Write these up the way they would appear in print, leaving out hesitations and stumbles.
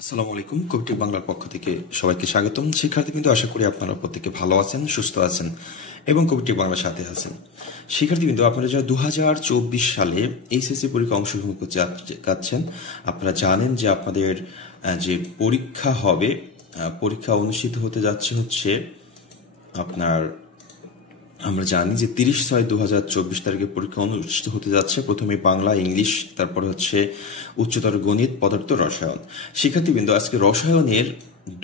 আসসালামু আলাইকুম। কবিটিক বাংলার পক্ষ থেকে সবাইকে স্বাগতম। শিক্ষার্থীবৃন্দ, আশা করি আপনারা প্রত্যেকে ভালো আছেন, সুস্থ আছেন এবং কবিটিক বাংলার সাথে আছেন। শিক্ষার্থীবৃন্দ, আপনারা যারা 2024 সালে এইচএসসি পরীক্ষা অংশগ্রহণ করতে যাচ্ছেন, আপনারা জানেন যে আপনাদের যে পরীক্ষা হবে, পরীক্ষা অনুষ্ঠিত হতে যাচ্ছে হচ্ছে আপনার, আমরা জানি যে 30/6/2024 তারিখে পরীক্ষা অনুষ্ঠিত হতে যাচ্ছে। প্রথমে বাংলা, ইংলিশ, তারপরে হচ্ছে উচ্চতর গণিত, পদার্থ, রসায়ন। শিক্ষার্থীবৃন্দ, আজকে রসায়নের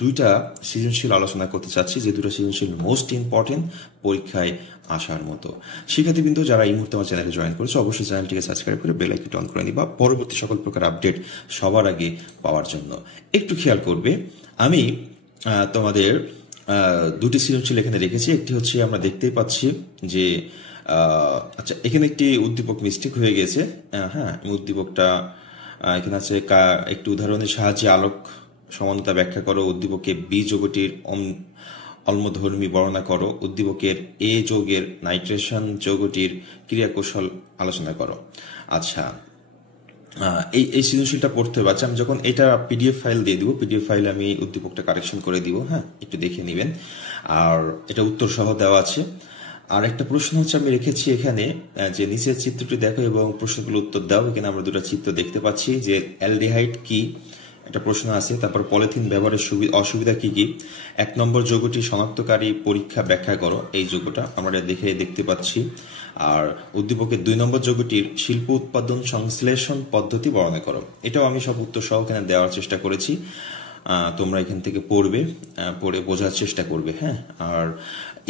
দুইটা সৃজনশীল আলোচনা করতে চাচ্ছি, যে দুটো সৃজনশীল মোস্ট ইম্পর্টেন্ট পরীক্ষায় আসার মতো। শিক্ষার্থীবৃন্দ, যারা এই মুহূর্তে আমার চ্যানেলে জয়েন করেছে, অবশ্যই চ্যানেলটিকে সাবস্ক্রাইব করে বেল আইকনটি অন করে নিবা পরবর্তী সকল প্রকার আপডেট সবার আগে পাওয়ার জন্য। একটু খেয়াল করবে, আমি তোমাদের দুটি সৃজনশীল এখানে রেখেছি। একটি হচ্ছে, আমরা দেখতেই পাচ্ছি যে আচ্ছা, এখানে একটি উদ্দীপক মিস্টেক হয়ে গেছে। হ্যাঁ, উদ্দীপকটা এখানে আছে, একটি উদাহরণের সাহায্যে আলোক সমানতা ব্যাখ্যা করো, উদ্দীপকের বি যৌগটির অম্লধর্মী বর্ণনা করো, উদ্দীপকের এ যৌগের নাইট্রেশন যৌগটির ক্রিয়াকৌশল আলোচনা করো। আচ্ছা, এই সৃজনশীলটা পড়তে হবে। আচ্ছা, আমি যখন এটা পিডিএফ ফাইল দিয়ে দিব, পিডিএফ ফাইলে আমি উদ্দীপকটা কারেকশন করে দিব। হ্যাঁ, একটু দেখে নেবেন। আর এটা উত্তর সহ দেওয়া আছে। আর একটা প্রশ্ন হচ্ছে, আমি রেখেছি এখানে যে নিচের চিত্রটি দেখো এবং প্রশ্নগুলো উত্তর দাও। এখানে আমরা দুটো চিত্র দেখতে পাচ্ছি, যে অ্যালডিহাইড কি, একটা প্রশ্ন আছে। তারপর পলিথিন ব্যবহারের অসুবিধা কি কি, 1 নম্বর যৌগটি শনাক্তকারী পরীক্ষা ব্যাখ্যা করো, এই যৌগটা আমরা দেখতে পাচ্ছি। আর উদ্দীপকের 2 নম্বর যৌগটির শিল্প উৎপাদন সংশ্লেষণ পদ্ধতি বর্ণনা করো। এটাও আমি সব উত্তর সহ এখানে দেওয়ার চেষ্টা করেছি। তোমরা এখান থেকে পড়ে বোঝার চেষ্টা করবে। হ্যাঁ, আর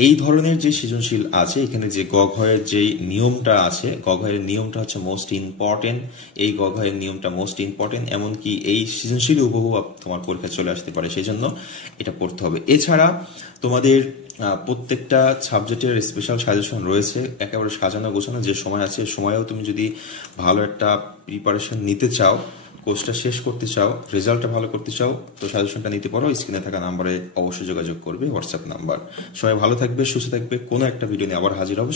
এই ধরনের যে সৃজনশীল আছে, এখানে যে গঘয়ের যে নিয়মটা আছে, গঘয়ের নিয়মটা হচ্ছে মোস্ট ইম্পর্টেন্ট। এই গঘয়ের নিয়মটা মোস্ট ইম্পর্টেন্ট, এমনকি এই সৃজনশীল হুবহু তোমার পরীক্ষা চলে আসতে পারে, সেই জন্য এটা পড়তে হবে। এছাড়া তোমাদের প্রত্যেকটা সাবজেক্টের স্পেশাল সাজেশন রয়েছে, একেবারে সাজানো গোছানো। যে সময় আছে, সময়েও তুমি যদি ভালো একটা প্রিপারেশন নিতে চাও, কোর্সটা শেষ করতে চাও, রেজাল্টটা ভালো করতে চাও, তো সাজেশনটা নিতে পারো। স্ক্রিনে থাকা নাম্বারে অবশ্যই যোগাযোগ করবে, হোয়াটসঅ্যাপ নাম্বার। সবাই ভালো থাকবে, সুস্থ থাকবে। কোনো একটা ভিডিও নিয়ে আবার হাজির হবে।